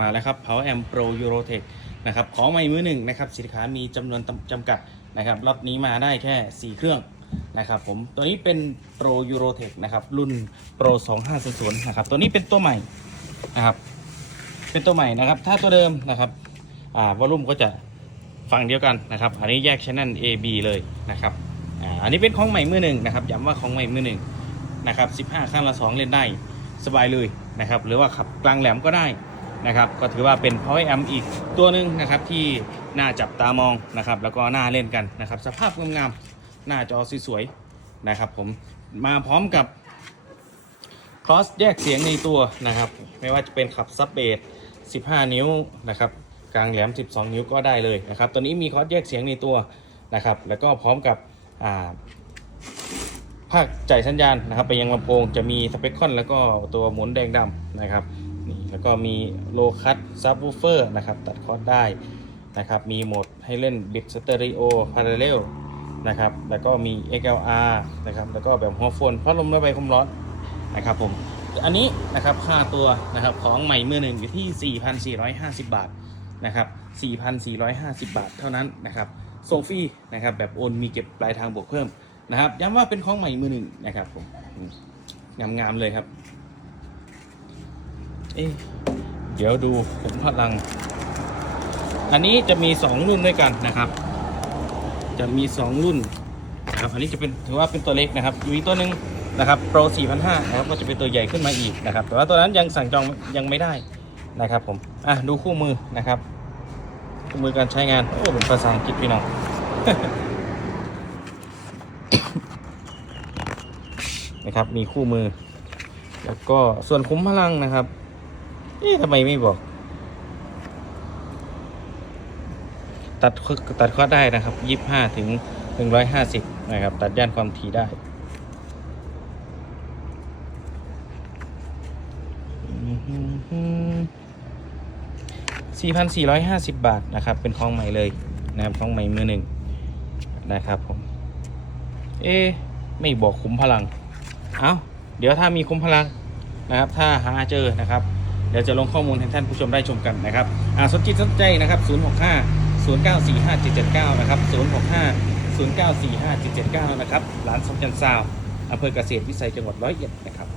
มาแล้วครับ Power Amp Pro Eurotech นะครับของใหม่มือหนึ่งนะครับสินค้ามีจำนวนจำกัดนะครับรอบนี้มาได้แค่ 4 เครื่องนะครับผมตัวนี้เป็น Pro Eurotech นะครับรุ่น Pro 2500นะครับตัวนี้เป็นตัวใหม่นะครับเป็นตัวใหม่นะครับ ถ้าตัวเดิมนะครับอ่าวอลุ่มก็จะฝั่งเดียวกันนะครับอันนี้แยก Channel A B เลยนะครับอ่าอันนี้เป็นของใหม่มือหนึ่งนะครับย้ำว่าของใหม่มือหนึ่งนะครับ15ข้างละ 2 เล่นได้สบายเลยนะครับ หรือว่าขับกลางแหลมก็ได้ นะครับก็ถือว่าเป็น Power Amp อีกตัวหนึ่งนะครับที่น่าจับตามองนะครับแล้วก็น่าเล่นกันนะครับสภาพงามๆหน้าจอสวยๆนะครับผมมาพร้อมกับครอสแยกเสียงในตัวนะครับ ไม่ว่าจะเป็นขับซับเบส15 นิ้วนะครับกลางแหลม 12 นิ้วก็ได้เลยนะครับตัวนี้มีคอสแยกเสียงในตัวนะครับแล้วก็พร้อมกับภาคจ่ายสัญญาณนะครับ ไปยังลำโพงจะมีสเปคคอนแล้วก็ตัวหมุนแดงดำนะครับ แล้วก็มีโลคัตซับวูเฟอร์นะครับตัดคอร์สได้นะครับมีโหมดให้เล่นบิดสเตอริโอพาราเรลนะครับแล้วก็มี XLR นะครับแล้วก็แบบหัวโฟนพัดลมระบายความร้อนนะครับผมอันนี้นะครับค่าตัวนะครับของใหม่มือหนึ่งอยู่ที่ 4,450 บาทนะครับ 4,450 บาทเท่านั้นนะครับโซฟี่นะครับแบบโอนมีเก็บปลายทางบวกเพิ่มนะครับย้ำว่าเป็นของใหม่มือหนึ่งนะครับผมงามๆเลยครับ เอ๊ะเดี๋ยวดูผมพลัง อันนี้จะมี2รุ่นด้วยกันนะครับ จะมี2รุ่นนะครับอันนี้จะเป็นถือว่าเป็นตัวเล็กนะครับอยู่อีกตัวหนึ่งนะครับ Pro 4,500นะครับก็จะเป็นตัวใหญ่ขึ้นมาอีกนะครับ แต่ว่าตัวนั้นยังสั่งจองยังไม่ได้นะครับผมอะดูคู่มือนะครับคู่มือการใช้งานโอ้เป็นภาษาอังกฤษพี่น้องนะครับมีคู่มือ แล้วก็ส่วนคุ้มพลังนะครับ เอ๊ะทำไมไม่บอก ตัดตัดข้อได้นะครับยี่ห้าถึงหนึ่งร้อยห้าสิบนะครับ ตัดย่านความถี่ได้4,450บาทนะครับ เป็นของใหม่เลยนะครับของใหม่มือหนึ่งนะครับผม เอ๊ไม่บอกคุ้มพลัง เอ้า เดี๋ยวถ้ามีคุ้มพลังนะครับ ถ้าหาเจอนะครับ เดี๋ยวจะลงข้อมูลให้ท่านผู้ชมได้ชมกันนะครับอ่าสนจิตสนใจนะครับ 065 0945 779 นะครับ 065 0945 779 นะครับร้านสมจันทร์ซาวอำเภอเกษตรวิสัยจังหวัดร้อยเอ็ดนะครับ